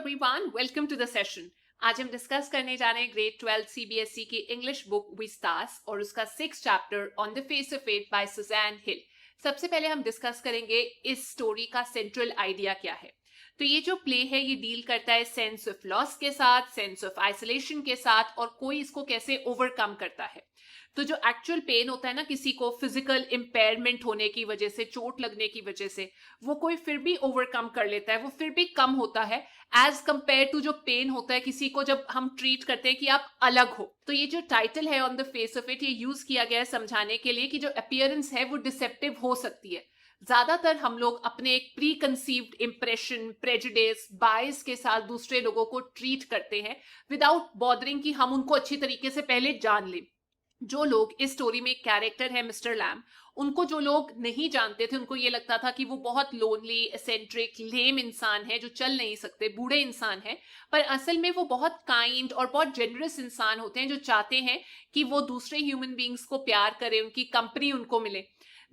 Everyone, welcome to the session. आज हम discuss करने जा रहे हैं ग्रेड 12 सीबीएसई की इंग्लिश बुक विस्तास और उसका 6th chapter on the face of it by Susan Hill. सबसे पहले हम डिस्कस करेंगे इस स्टोरी का सेंट्रल आइडिया क्या है। तो ये जो प्ले है ये डील करता है सेंस ऑफ लॉस के साथ, सेंस ऑफ आइसोलेशन के साथ और कोई इसको कैसे ओवरकम करता है। तो जो एक्चुअल पेन होता है ना किसी को फिजिकल इम्पेयरमेंट होने की वजह से, चोट लगने की वजह से, वो कोई फिर भी ओवरकम कर लेता है, वो फिर भी कम होता है एज कंपेयर टू जो पेन होता है किसी को जब हम ट्रीट करते हैं कि आप अलग हो। तो ये जो टाइटल है on the face of it, ये यूज किया गया है समझाने के लिए कि जो अपीयरेंस है वो डिसेप्टिव हो सकती है। ज्यादातर हम लोग अपने एक प्री कंसीव्ड इंप्रेशन, प्रेजुडिस, बायस के साथ दूसरे लोगों को ट्रीट करते हैं विदाउट बॉदरिंग कि हम उनको अच्छी तरीके से पहले जान लें। जो लोग इस स्टोरी में कैरेक्टर है मिस्टर लैम, उनको जो लोग नहीं जानते थे उनको ये लगता था कि वो बहुत लोनली, एसेंट्रिक, लेम इंसान है जो चल नहीं सकते, बूढ़े इंसान है। पर असल में वो बहुत काइंड और बहुत जेनरस इंसान होते हैं जो चाहते हैं कि वो दूसरे ह्यूमन बींग्स को प्यार करें, उनकी कंपनी उनको मिले।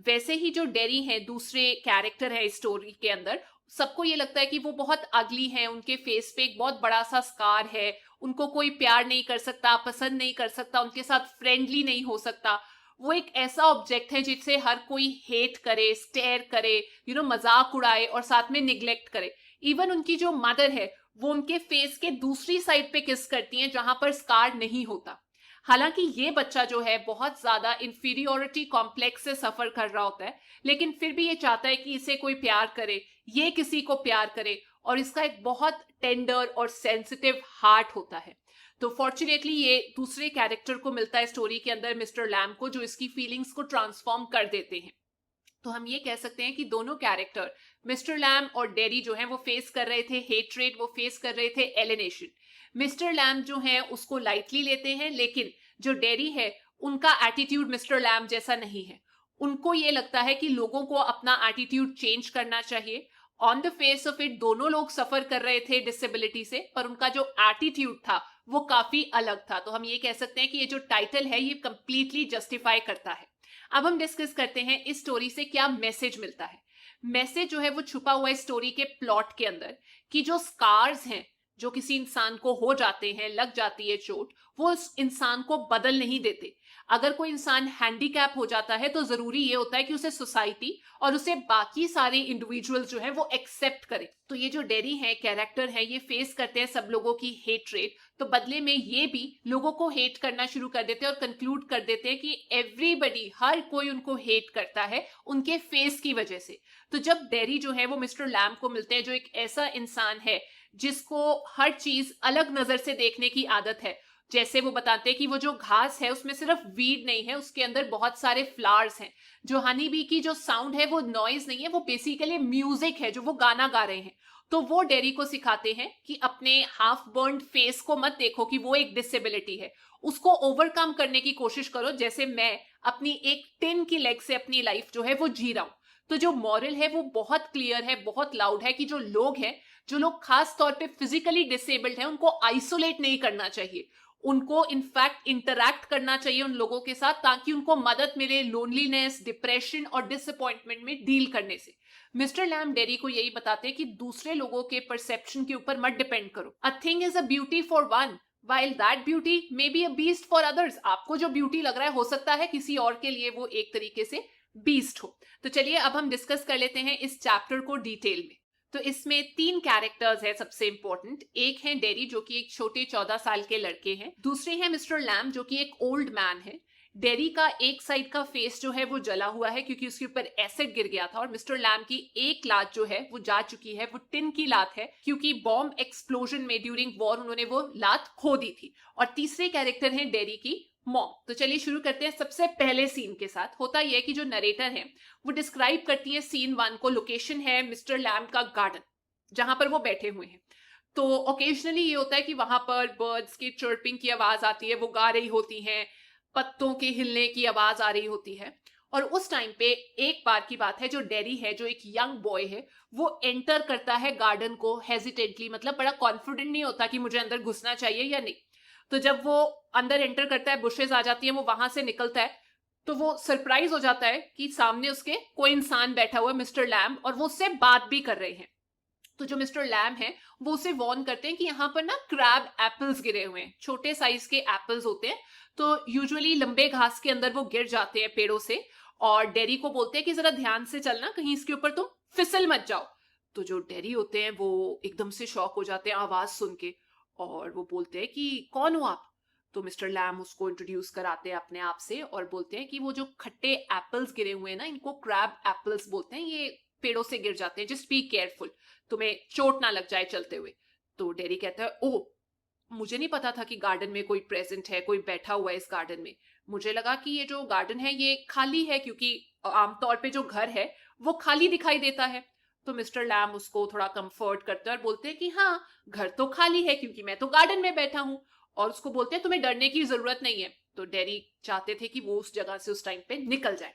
वैसे ही जो डेरी है, दूसरे कैरेक्टर है इस स्टोरी के अंदर, सबको ये लगता है कि वो बहुत अगली हैं, उनके फेस पे एक बहुत बड़ा सा स्कार है, उनको कोई प्यार नहीं कर सकता, पसंद नहीं कर सकता, उनके साथ फ्रेंडली नहीं हो सकता। वो एक ऐसा ऑब्जेक्ट है जिसे हर कोई हेट करे, स्टेयर करे, मजाक उड़ाए और साथ में निग्लेक्ट करे। इवन उनकी जो मदर है वो उनके फेस के दूसरी साइड पे किस करती हैं जहां पर स्कार नहीं होता। हालांकि ये बच्चा जो है बहुत ज्यादा इंफीरियोरिटी कॉम्प्लेक्स से सफर कर रहा होता है, लेकिन फिर भी ये चाहता है कि इसे कोई प्यार करे, ये किसी को प्यार करे, और इसका एक बहुत टेंडर और सेंसिटिव हार्ट होता है। तो फॉर्चुनेटली ये दूसरे कैरेक्टर को मिलता है स्टोरी के अंदर, मिस्टर लैम को, जो इसकी फीलिंग्स को ट्रांसफॉर्म कर देते हैं। तो हम ये कह सकते हैं कि दोनों कैरेक्टर, मिस्टर लैम और डेरी जो है, वो फेस कर रहे थे हेट्रेड, वो फेस कर रहे थे एलिनेशन। मिस्टर लैम जो है उसको लाइटली लेते हैं, लेकिन जो डेरी है उनका एटीट्यूड मिस्टर लैम जैसा नहीं है। उनको ये लगता है कि लोगों को अपना एटीट्यूड चेंज करना चाहिए। On the face of it दोनों लोग सफर कर रहे थे डिसेबिलिटी से, पर उनका जो एटीट्यूड था वो काफी अलग था। तो हम ये कह सकते हैं कि ये जो टाइटल है ये कंप्लीटली जस्टिफाई करता है। अब हम डिस्कस करते हैं इस स्टोरी से क्या मैसेज मिलता है। मैसेज जो है वो छुपा हुआ है स्टोरी के प्लॉट के अंदर, कि जो स्कार्स हैं जो किसी इंसान को हो जाते हैं, लग जाती है चोट, वो उस इंसान को बदल नहीं देते। अगर कोई इंसान हैंडीकैप हो जाता है तो जरूरी ये होता है कि उसे सोसाइटी और उसे बाकी सारे इंडिविजुअल जो है वो एक्सेप्ट करे। तो ये जो डेरी है कैरेक्टर है, ये फेस करते हैं सब लोगों की हेट्रेड, तो बदले में ये भी लोगों को हेट करना शुरू कर देते हैं और कंक्लूड कर देते हैं कि एवरीबडी, हर कोई उनको हेट करता है उनके फेस की वजह से। तो जब डेरी जो है वो मिस्टर लैम को मिलते हैं, जो एक ऐसा इंसान है जिसको हर चीज अलग नजर से देखने की आदत है, जैसे वो बताते हैं कि वो जो घास है उसमें सिर्फ वीड नहीं है, उसके अंदर बहुत सारे फ्लावर्स हैं। जो हनी बी की जो साउंड है वो नॉइज नहीं है, वो बेसिकली म्यूजिक है, जो वो गाना गा रहे हैं। तो वो डेरी को सिखाते हैं कि अपने हाफ बर्न्ड फेस को मत देखो कि वो एक डिसेबिलिटी है, उसको ओवरकम करने की कोशिश करो, जैसे मैं अपनी एक टिन की लेग से अपनी लाइफ जो है वो जी रहा हूं। तो जो मॉरल है वो बहुत क्लियर है, बहुत लाउड है, कि जो लोग खास तौर पे फिजिकली डिसेबल्ड हैं, उनको आइसोलेट नहीं करना चाहिए, उनको इनफैक्ट इंटरैक्ट करना चाहिए उन लोगों के साथ, ताकि उनको मदद मिले लोनलीनेस, डिप्रेशन और डिसअपॉइंटमेंट में डील करने से। मिस्टर लैम डेरी को यही बताते हैं कि दूसरे लोगों के परसेप्शन के ऊपर मत डिपेंड करो। A thing is a beauty for one while that beauty may be a beast for others। आपको जो ब्यूटी लग रहा है हो सकता है किसी और के लिए वो एक तरीके से बीस्ट हो। तो चलिए अब हम डिस्कस कर लेते हैं इस चैप्टर को डिटेल में। तो इसमें 3 कैरेक्टर्स है सबसे इंपॉर्टेंट। एक है डेरी जो कि एक छोटे 14 साल के लड़के हैं, दूसरे हैं मिस्टर लैम जो कि एक ओल्ड मैन है। डेरी का एक साइड का फेस जो है वो जला हुआ है क्योंकि उसके ऊपर एसिड गिर गया था, और मिस्टर लैम की एक लात जो है वो जा चुकी है, वो टिन की लात है क्योंकि बॉम्ब एक्सप्लोजन में ड्यूरिंग वॉर उन्होंने वो लात खो दी थी। और तीसरे कैरेक्टर है डेरी की मॉम। तो चलिए शुरू करते हैं सबसे पहले सीन के साथ। होता यह कि जो नरेटर है वो डिस्क्राइब करती है सीन 1 को। लोकेशन है मिस्टर लैम का गार्डन जहां पर वो बैठे हुए हैं। तो ओकेजनली ये होता है कि वहां पर बर्ड्स की चर्पिंग की आवाज आती है, वो गा रही होती हैं, पत्तों के हिलने की आवाज आ रही होती है। और उस टाइम पे एक बार की बात है, जो डेरी है, जो एक यंग बॉय है, वो एंटर करता है गार्डन को हेजिटेंटली, मतलब बड़ा कॉन्फिडेंट नहीं होता कि मुझे अंदर घुसना चाहिए या नहीं। तो जब वो अंदर एंटर करता है, बुशेस आ जाती है, वो वहां से निकलता है, तो वो सरप्राइज हो जाता है कि सामने उसके कोई इंसान बैठा हुआ है, मिस्टर लैम, और वो उससे बात भी कर रहे हैं। तो जो मिस्टर लैम है वो उसे वॉर्न करते हैं कि यहाँ पर ना क्रैब एप्पल्स गिरे हुए हैं, छोटे साइज के एप्पल्स होते हैं, तो यूजुअली लंबे घास के अंदर वो गिर जाते हैं पेड़ों से। और डेरी को बोलते हैं कि जरा ध्यान से चलना, कहीं इसके ऊपर तुम फिसल मत जाओ। तो जो डेरी होते हैं वो एकदम से शॉक हो जाते हैं आवाज सुन के, और वो बोलते हैं कि कौन हो आप। तो मिस्टर लैम उसको इंट्रोड्यूस कराते हैं अपने आप से और बोलते हैं कि वो जो खट्टे एप्पल्स गिरे हुए हैं ना, इनको क्रैब एप्पल्स बोलते हैं, ये पेड़ों से गिर जाते हैं, जस्ट बी केयरफुल, तुम्हें चोट ना लग जाए चलते हुए। तो डेरी कहता है, ओह, मुझे नहीं पता था कि गार्डन में कोई प्रेजेंट है, कोई बैठा हुआ है इस गार्डन में। मुझे लगा कि ये जो गार्डन है ये खाली है, क्योंकि आमतौर पे जो घर है वो खाली दिखाई देता है। तो मिस्टर लैम उसको थोड़ा कंफर्ट करते हैं और बोलते हैं कि हाँ, घर तो खाली है क्योंकि मैं तो गार्डन में बैठा हूँ। और उसको बोलते हैं तुम्हें डरने की जरूरत नहीं है। तो डेरी चाहते थे कि वो उस जगह से उस टाइम पे निकल जाए।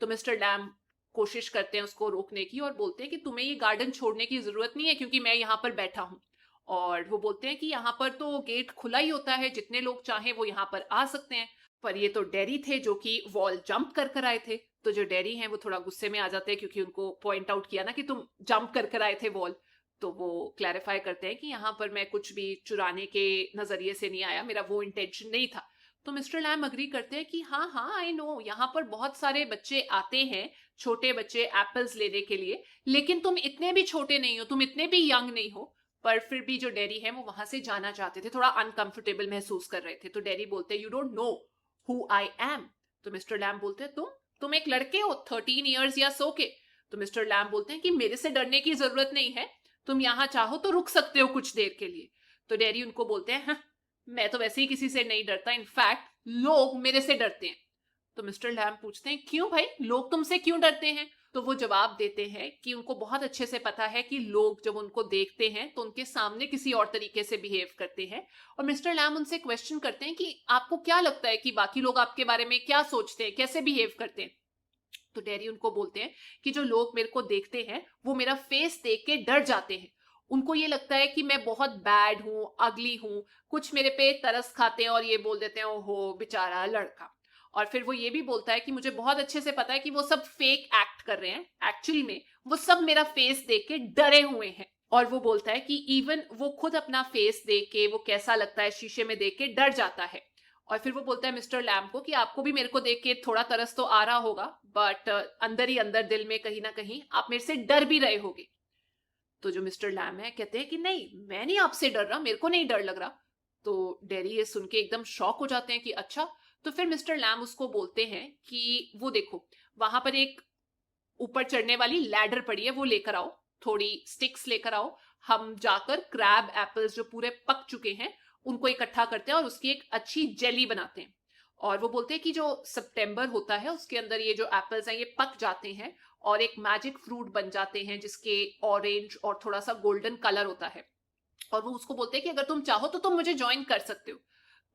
तो मिस्टर लैम कोशिश करते हैं उसको रोकने की और बोलते हैं कि तुम्हें ये गार्डन छोड़ने की जरूरत नहीं है क्योंकि मैं यहाँ पर बैठा हूँ। और वो बोलते हैं कि यहाँ पर तो गेट खुला ही होता है, जितने लोग चाहें वो यहाँ पर आ सकते हैं। पर ये तो डेरी थे जो कि वॉल जंप कर आए थे। तो जो डेरी हैं वो थोड़ा गुस्से में आ जाते हैं क्योंकि उनको पॉइंट आउट किया ना कि तुम जंप कर आए थे वॉल। तो वो क्लैरिफाई करते हैं कि यहाँ पर मैं कुछ भी चुराने के नजरिए से नहीं आया, मेरा वो इंटेंशन नहीं था। तो मिस्टर लैम अग्री करते हैं कि हाँ हाँ, आई नो, यहाँ पर बहुत सारे बच्चे आते हैं, छोटे बच्चे एप्पल्स लेने के लिए, लेकिन तुम इतने भी छोटे नहीं हो, तुम इतने भी यंग नहीं हो। पर फिर भी जो डेरी है वो वहां से जाना चाहते थे, थोड़ा अनकंफर्टेबल महसूस कर रहे थे। तो डेरी बोलते हैं, you don't know who I am. तो मिस्टर लैम बोलते हैं, तुम एक लड़के हो 13 ईयर्स या सो के। तो मिस्टर लैम बोलते हैं कि मेरे से डरने की जरूरत नहीं है, तुम यहाँ चाहो तो रुक सकते हो कुछ देर के लिए। तो डेरी उनको बोलते हैं, हाँ, मैं तो वैसे ही किसी से नहीं डरता, इनफैक्ट लोग मेरे से डरते हैं। तो मिस्टर लैम पूछते हैं, क्यों भाई, लोग तुमसे क्यों डरते हैं। तो वो जवाब देते हैं कि उनको बहुत अच्छे से पता है कि लोग जब उनको देखते हैं तो उनके सामने किसी और तरीके से बिहेव करते हैं। और मिस्टर लैम उनसे क्वेश्चन करते हैं कि आपको क्या लगता है कि बाकी लोग आपके बारे में क्या सोचते हैं, कैसे बिहेव करते हैं। तो डेरी उनको बोलते हैं कि जो लोग मेरे को देखते हैं वो मेरा फेस देख के डर जाते हैं। उनको ये लगता है कि मैं बहुत बैड हूं, अगली हूं, कुछ मेरे पे तरस खाते हैं और ये बोल देते हैं, ओहो बेचारा लड़का। और फिर वो ये भी बोलता है कि मुझे बहुत अच्छे से पता है कि वो सब फेक एक्ट कर रहे हैं, एक्चुअली में वो सब मेरा फेस देख के डरे हुए हैं। और वो बोलता है कि इवन वो खुद अपना फेस देख के, वो कैसा लगता है शीशे में देख के डर जाता है। और फिर वो बोलता है मिस्टर लैम को कि आपको भी मेरे को देख के थोड़ा तरस तो आ रहा होगा, बट अंदर ही अंदर दिल में कहीं ना कहीं आप मेरे से डर भी रहे होगे। तो जो मिस्टर लैम है कहते हैं कि नहीं, मैं नहीं आपसे डर रहा, मेरे को नहीं डर लग रहा। तो डेरी ये सुन के एकदम शॉक हो जाते हैं कि अच्छा। तो फिर मिस्टर लैम उसको बोलते हैं कि वो देखो, वहां पर एक ऊपर चढ़ने वाली लैडर पड़ी है, वो लेकर आओ, थोड़ी स्टिक्स लेकर आओ, हम जाकर क्रैब एप्पल्स जो पूरे पक चुके हैं उनको इकट्ठा करते हैं और उसकी एक अच्छी जेली बनाते हैं। और वो बोलते हैं कि जो सितंबर होता है उसके अंदर ये जो एप्पल्स हैं ये पक जाते हैं और एक मैजिक फ्रूट बन जाते हैं जिसके ऑरेंज और थोड़ा सा गोल्डन कलर होता है। और वो उसको बोलते हैं कि अगर तुम चाहो तो तुम मुझे ज्वाइन कर सकते हो।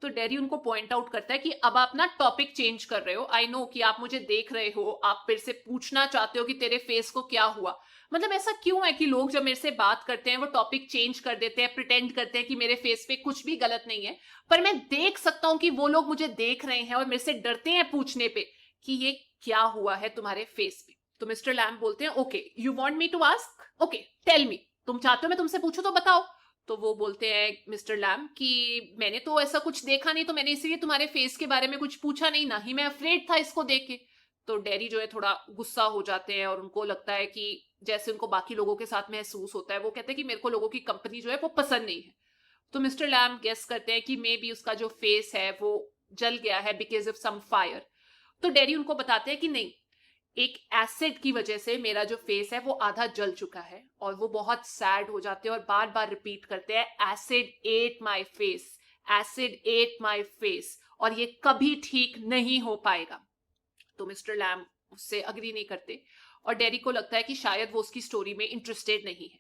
तो डेरी उनको पॉइंट आउट करता है कि अब आप ना टॉपिक चेंज कर रहे हो, आई नो कि आप मुझे देख रहे हो, आप मेरे से पूछना चाहते हो कि तेरे फेस को क्या हुआ। मतलब ऐसा क्यों है कि लोग जब मेरे से बात करते हैं वो टॉपिक चेंज कर देते हैं, प्रिटेंड करते हैं कि मेरे फेस पे कुछ भी गलत नहीं है, पर मैं देख सकता हूं कि वो लोग मुझे देख रहे हैं और मेरे से डरते हैं पूछने पे कि ये क्या हुआ है तुम्हारे फेस पे। तो मिस्टर लैम बोलते हैं, okay you want me to ask, okay tell me, तुम चाहते हो मैं तुमसे पूछूं तो बताओ। तो वो बोलते हैं मिस्टर लैम कि मैंने तो ऐसा कुछ देखा नहीं, तो मैंने इसीलिए तुम्हारे फेस के बारे में कुछ पूछा नहीं, ना ही मैं अफ्रेड था इसको देख के। तो डेरी जो है थोड़ा गुस्सा हो जाते हैं और उनको लगता है कि जैसे उनको बाकी लोगों के साथ महसूस होता है, वो कहते हैं कि मेरे को लोगों की कंपनी जो है वो पसंद नहीं है। तो मिस्टर लैम गेस करते हैं कि मे बी उसका जो फेस है वो जल गया है बिकॉज ऑफ सम फायर। तो डेरी उनको बताते हैं कि नहीं, एक एसिड की वजह से मेरा जो फेस है वो आधा जल चुका है। और वो बहुत सैड हो जाते हैं और बार बार रिपीट करते हैं, acid at my face, acid at my face, और ये कभी ठीक नहीं हो पाएगा। तो मिस्टर लैम उससे अग्री नहीं करते और डेरी को लगता है कि शायद वो उसकी स्टोरी में इंटरेस्टेड नहीं है।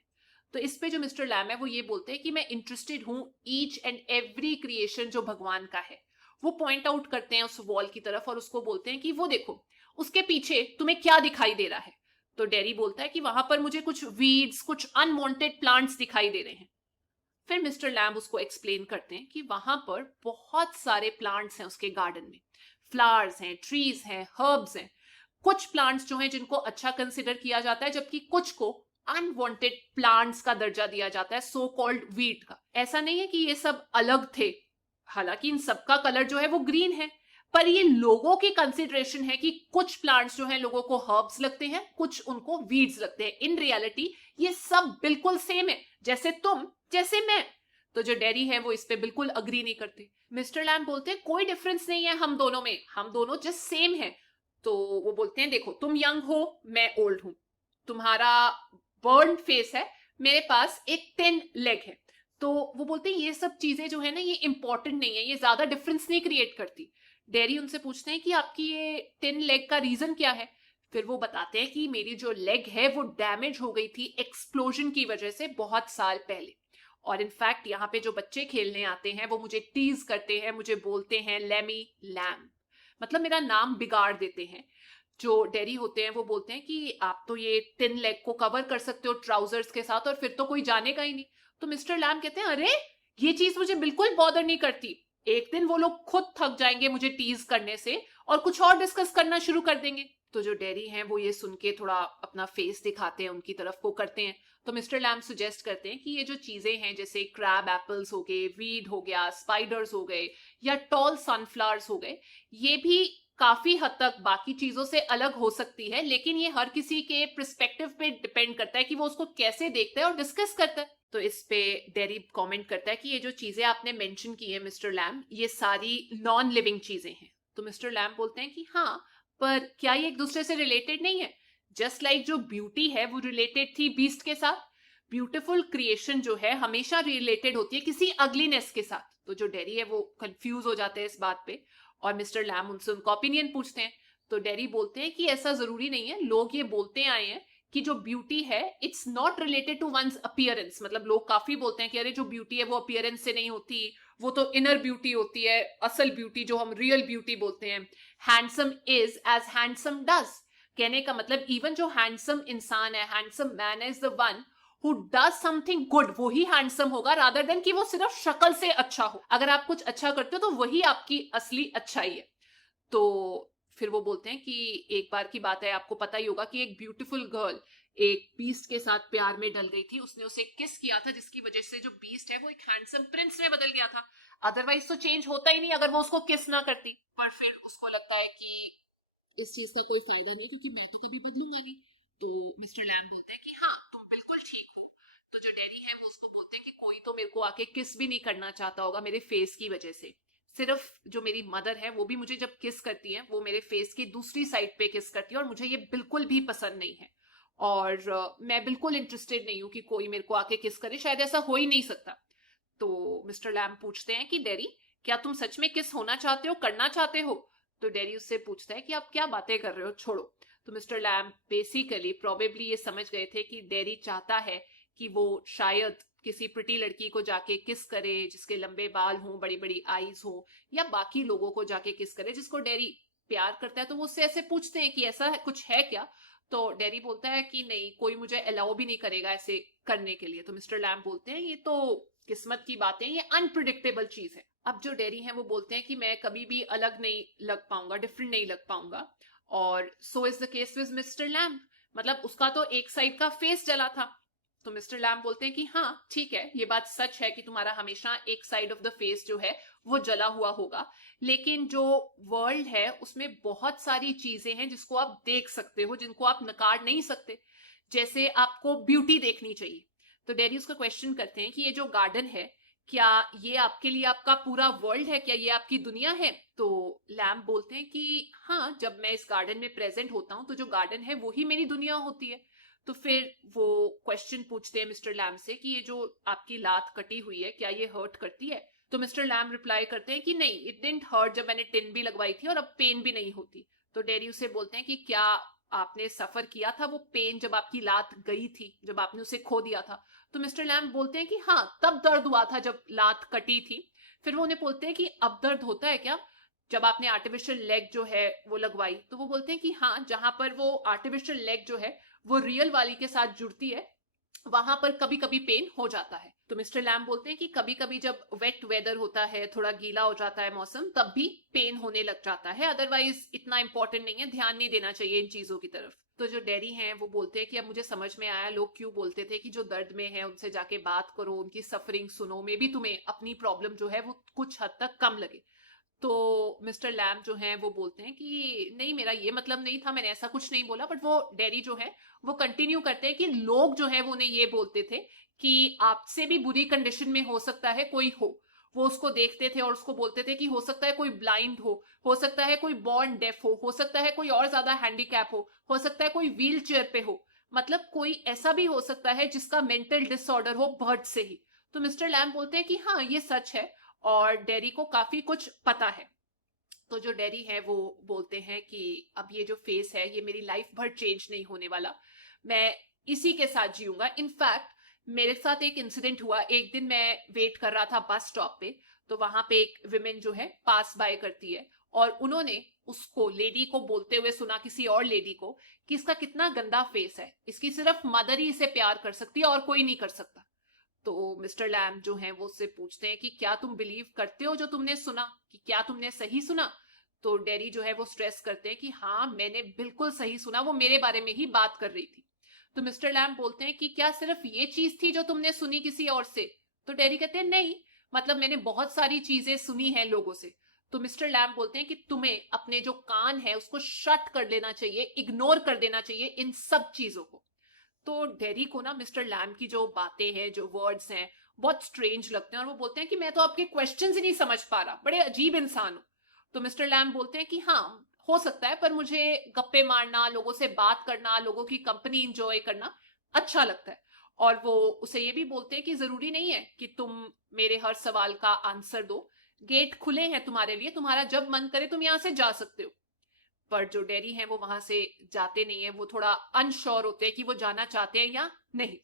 तो इस पे जो मिस्टर लैम है वो ये बोलते हैं कि मैं इंटरेस्टेड हूं ईच एंड एवरी क्रिएशन जो भगवान का है। वो पॉइंट आउट करते हैं उस वॉल की तरफ और उसको बोलते हैं कि वो देखो, उसके पीछे तुम्हें क्या दिखाई दे रहा है। तो डेरी बोलता है कि वहां पर मुझे कुछ वीड्स, कुछ अनवांटेड प्लांट्स दिखाई दे रहे हैं। फिर मिस्टर लैम्ब उसको एक्सप्लेन करते हैं कि वहां पर बहुत सारे प्लांट्स हैं उसके गार्डन में, फ्लावर्स हैं, ट्रीज हैं, हर्ब्स हैं। कुछ प्लांट्स जो हैं जिनको अच्छा कंसिडर किया जाता है, जबकि कुछ को अनवांटेड प्लांट्स का दर्जा दिया जाता है, सो कॉल्ड वीट का। ऐसा नहीं है कि ये सब अलग थे, हालांकि इन सबका कलर जो है वो ग्रीन है, पर ये लोगों की कंसिडरेशन है कि कुछ प्लांट्स जो है लोगों को हर्ब्स लगते हैं, कुछ उनको वीड्स लगते हैं। इन रियलिटी ये सब बिल्कुल सेम है, जैसे तुम, जैसे मैं। तो जो डेरी है वो इस पे बिल्कुल अग्री नहीं करते। मिस्टर लैम्ब बोलते हैं कोई डिफरेंस नहीं है हम दोनों में, हम दोनों जस्ट सेम है। तो वो बोलते हैं देखो, तुम यंग हो, मैं ओल्ड हूं, तुम्हारा बर्न फेस है, मेरे पास एक थिन लेग है। तो वो बोलते हैं ये सब चीजें जो है ना ये इंपॉर्टेंट नहीं है, ये ज्यादा डिफरेंस नहीं क्रिएट करती। डेरी उनसे पूछते हैं कि आपकी ये थिन लेग का रीजन क्या है। फिर वो बताते हैं कि मेरी जो लेग है वो डैमेज हो गई थी एक्सप्लोजन की वजह से बहुत साल पहले। और इनफैक्ट यहाँ पे जो बच्चे खेलने आते हैं वो मुझे टीज करते हैं, मुझे बोलते हैं लेमी लैम, मतलब मेरा नाम बिगाड़ देते हैं। जो डेरी होते हैं वो बोलते हैं कि आप तो ये थिन लेग को कवर कर सकते हो ट्राउजर्स के साथ और फिर तो कोई जानेगा ही नहीं। तो मिस्टर लैम कहते हैं अरे ये चीज मुझे बिल्कुल बॉदर नहीं करती, एक दिन वो लोग खुद थक जाएंगे मुझे टीज करने से और कुछ और डिस्कस करना शुरू कर देंगे। तो जो डेरी हैं वो ये सुन के थोड़ा अपना फेस दिखाते हैं, उनकी तरफ को करते हैं। तो मिस्टर लैम सजेस्ट करते हैं कि ये जो चीजें हैं जैसे क्रैब एप्पल्स हो गए, वीड हो गया, स्पाइडर्स हो गए या टॉल सनफ्लावर्स हो गए, ये भी काफी हद तक बाकी चीजों से अलग हो सकती है, लेकिन ये हर किसी के पर्सपेक्टिव पे डिपेंड करता है कि वो उसको कैसे देखता है और डिस्कस करता है। तो इस पे डेरी कमेंट करता है कि ये जो चीजें आपने मेंशन की है मिस्टर लैम, ये सारी नॉन लिविंग चीजें हैं। तो मिस्टर लैम बोलते हैं कि हाँ, पर क्या ये एक दूसरे से रिलेटेड नहीं है? जस्ट लाइक जो ब्यूटी है वो रिलेटेड थी बीस्ट के साथ, ब्यूटीफुल क्रिएशन जो है हमेशा रिलेटेड होती है किसी अगलीनेस के साथ। तो जो डेरी है वो कंफ्यूज हो जाते हैं इस बात पे और मिस्टर लैम उनसे उनका ओपिनियन पूछते हैं। तो डेरी बोलते हैं कि ऐसा जरूरी नहीं है, लोग ये बोलते आए हैं कि जो ब्यूटी है it's not related to one's appearance, मतलब लोग काफी बोलते हैं कि अरे जो ब्यूटी है वो अपीयरेंस से नहीं होती, वो तो इनर ब्यूटी होती है, असल ब्यूटी जो हम रियल ब्यूटी बोलते हैं। Handsome is as handsome does, कहने का मतलब इवन जो हैंडसम इंसान है, handsome man is the one who does something good, वो ही हैंडसम होगा रादर देन कि वो सिर्फ शक्ल से अच्छा हो। अगर आप कुछ अच्छा करते हो तो वही आपकी असली अच्छाई है। तो फिर वो बोलते हैं कि एक बार की बात है, आपको पता ही होगा कि एक ब्यूटीफुल गर्ल एक बीस्ट के साथ प्यार में डल गई थी, उसने उसे किस किया था जिसकी वजह से जो बीस्ट है वो एक हैंडसम प्रिंस में बदल गया था। अदरवाइज तो चेंज होता ही नहीं अगर वो उसको किस ना करती। पर फिर उसको लगता है कि इस चीज का कोई फायदा नहीं क्योंकि मैं तो कभी बदलूंगा नहीं। तो मिस्टर लैम बोलते हैं कि हाँ तुम बिल्कुल ठीक हो। तो जो डेरी है वो उसको बोलते हैं कि कोई तो मेरे को आके किस भी नहीं करना चाहता होगा मेरे फेस की वजह से, सिर्फ जो मेरी मदर है वो भी मुझे जब किस करती है वो मेरे फेस की दूसरी साइड पे किस करती है और मुझे ये बिल्कुल भी पसंद नहीं है। और मैं बिल्कुल इंटरेस्टेड नहीं हूं कि कोई मेरे को आके किस करे, शायद ऐसा हो ही नहीं सकता। तो मिस्टर लैम पूछते हैं कि डेरी क्या तुम सच में किस होना चाहते हो, करना चाहते हो? तो डेरी उससे पूछता है कि आप क्या बातें कर रहे हो, छोड़ो। तो मिस्टर लैम बेसिकली प्रोबेबली ये समझ गए थे कि डेरी चाहता है कि वो शायद किसी प्रिटी लड़की को जाके किस करे जिसके लंबे बाल हों, बड़ी बड़ी आईज हो, या बाकी लोगों को जाके किस करे जिसको डेरी प्यार करता है। तो वो उससे ऐसे पूछते हैं कि ऐसा कुछ है क्या? तो डेरी बोलता है कि नहीं, कोई मुझे अलाउ भी नहीं करेगा ऐसे करने के लिए। तो मिस्टर लैम बोलते हैं ये तो किस्मत की बात है, ये अनप्रिडिक्टेबल चीज है। अब जो डेरी है वो बोलते हैं कि मैं कभी भी अलग नहीं लग पाऊंगा, डिफरेंट नहीं लग पाऊंगा। और so is the case with mister Lam, मतलब उसका तो एक साइड का फेस जला था। तो मिस्टर लैम बोलते हैं कि हाँ ठीक है, ये बात सच है कि तुम्हारा हमेशा एक साइड ऑफ द फेस जो है वो जला हुआ होगा, लेकिन जो वर्ल्ड है उसमें बहुत सारी चीजें हैं जिसको आप देख सकते हो, जिनको आप नकार नहीं सकते। जैसे आपको ब्यूटी देखनी चाहिए। तो डैडी उसका क्वेश्चन करते हैं कि ये जो गार्डन है क्या ये आपके लिए आपका पूरा वर्ल्ड है, क्या ये आपकी दुनिया है? तो लैम बोलते हैं कि हाँ, जब मैं इस गार्डन में प्रेजेंट होता हूँ तो जो गार्डन है वो ही मेरी दुनिया होती है। तो फिर वो क्वेश्चन पूछते हैं मिस्टर लैम से कि ये जो आपकी लात कटी हुई है क्या ये हर्ट करती है? तो मिस्टर लैम रिप्लाई करते हैं कि नहीं, इट डिडंट हर्ट, जब मैंने टिन भी लगवाई थी और अब पेन भी नहीं होती। तो डेरी उसे बोलते हैं कि क्या आपने सफर किया था वो पेन जब आपकी लात गई थी, जब आपने उसे खो दिया था? तो मिस्टर लैम बोलते हैं कि हाँ, तब दर्द हुआ था जब लात कटी थी। फिर वो उन्हें बोलते हैं कि अब दर्द होता है क्या जब आपने आर्टिफिशियल लेग जो है वो लगवाई? तो वो बोलते हैं कि हाँ, जहां पर वो आर्टिफिशियल लेग जो है वो रियल वाली के साथ जुड़ती है वहां पर कभी कभी पेन हो जाता है। तो मिस्टर लैम बोलते हैं कि कभी कभी जब वेट वेदर होता है, थोड़ा गीला हो जाता है मौसम, तब भी पेन होने लग जाता है, अदरवाइज इतना इंपॉर्टेंट नहीं है, ध्यान नहीं देना चाहिए इन चीजों की तरफ। तो जो डैडी हैं वो बोलते हैं कि अब मुझे समझ में आया लोग क्यों बोलते थे कि जो दर्द में है उनसे जाके बात करो, उनकी सफरिंग सुनो, मे बी तुम्हें अपनी प्रॉब्लम जो है वो कुछ हद तक कम लगे। तो मिस्टर लैम जो हैं वो बोलते हैं कि नहीं, मेरा ये मतलब नहीं था, मैंने ऐसा कुछ नहीं बोला। बट वो डैडी जो है वो कंटिन्यू करते हैं कि लोग जो है वो उन्हें ये बोलते थे कि आपसे भी बुरी कंडीशन में हो सकता है कोई हो। वो उसको देखते थे और उसको बोलते थे कि हो सकता है कोई ब्लाइंड हो सकता है कोई बॉर्न डेफ हो सकता है कोई और ज्यादा हैंडीकैप हो सकता है कोई व्हील चेयर पे हो, मतलब कोई ऐसा भी हो सकता है जिसका मेंटल डिसऑर्डर हो बर्थ से ही। तो मिस्टर लैम बोलते हैं कि हाँ ये सच है और डैडी को काफी कुछ पता है। तो जो डैडी है वो बोलते हैं कि अब ये जो फेस है ये मेरी लाइफ भर चेंज नहीं होने वाला, मैं इसी के साथ जीऊंगा। इनफैक्ट मेरे साथ एक इंसिडेंट हुआ, एक दिन मैं वेट कर रहा था बस स्टॉप पे, तो वहां पे एक विमेन जो है पास बाय करती है और उन्होंने उसको लेडी को बोलते हुए सुना, किसी और लेडी को, कि इसका कितना गंदा फेस है, इसकी सिर्फ मदर ही इसे प्यार कर सकती है और कोई नहीं कर सकता। तो मिस्टर लैम जो हैं वो उससे पूछते हैं कि क्या तुम बिलीव करते हो जो तुमने सुना, कि क्या तुमने सही सुना। तो डैडी जो है वो स्ट्रेस करते हैं कि हाँ मैंने बिल्कुल सही सुना, वो मेरे बारे में ही बात कर रही थी। तो मिस्टर लैम बोलते हैं कि क्या सिर्फ ये चीज थी जो तुमने सुनी किसी और से। तो डैडी कहते हैं नहीं, मतलब मैंने बहुत सारी चीजें सुनी है लोगों से। तो मिस्टर लैम बोलते हैं कि तुम्हें अपने जो कान है उसको शट कर लेना चाहिए, इग्नोर कर देना चाहिए इन सब चीजों को। तो डेरी को ना मिस्टर लैम की जो बातें हैं, जो वर्ड्स हैं, बहुत स्ट्रेंज लगते हैं और वो बोलते हैं कि मैं तो आपके क्वेश्चंस ही नहीं समझ पा रहा, बड़े अजीब इंसान हो। तो मिस्टर लैम बोलते हैं कि हाँ हो सकता है, पर मुझे गप्पे मारना, लोगों से बात करना, लोगों की कंपनी इंजॉय करना अच्छा लगता है। और वो उसे ये भी बोलते हैं कि जरूरी नहीं है कि तुम मेरे हर सवाल का आंसर दो, गेट खुले हैं तुम्हारे लिए, तुम्हारा जब मन करे तुम यहां से जा सकते हो। पर जो डैडी हैं वो वहां से जाते नहीं है, वो थोड़ा अनश्योर होते हैं कि वो जाना चाहते हैं या नहीं।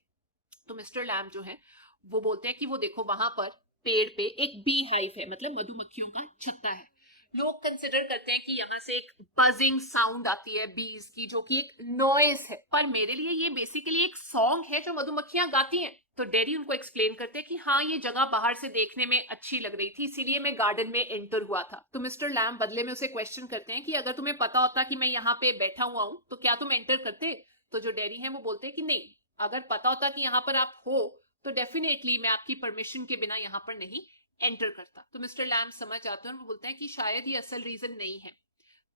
तो मिस्टर लैम जो है वो बोलते हैं कि वो देखो वहां पर पेड़ पे एक बी हाइव है, मतलब मधुमक्खियों का छत्ता है। लोग कंसिडर करते हैं कि यहाँ से एक बजिंग साउंड आती है बीज की, जो कि एक नॉइस है, पर मेरे लिए ये बेसिकली एक सॉन्ग है जो मधुमक्खियां गाती हैं। तो डैडी उनको एक्सप्लेन करते हैं कि हाँ ये जगह बाहर से देखने में अच्छी लग रही थी, इसीलिए मैं गार्डन में एंटर हुआ था। तो मिस्टर लैम बदले में उसे क्वेश्चन करते हैं कि अगर तुम्हें पता होता कि मैं यहाँ पे बैठा हुआ हूँ तो क्या तुम एंटर करते। तो जो डैडी है वो बोलते हैं कि नहीं, अगर पता होता कि यहाँ पर आप हो तो डेफिनेटली मैं आपकी परमिशन के बिना यहाँ पर नहीं एंटर करता। तो मिस्टर लैम समझ आते हैं और वो बोलते हैं कि शायद ये असल रीजन नहीं है।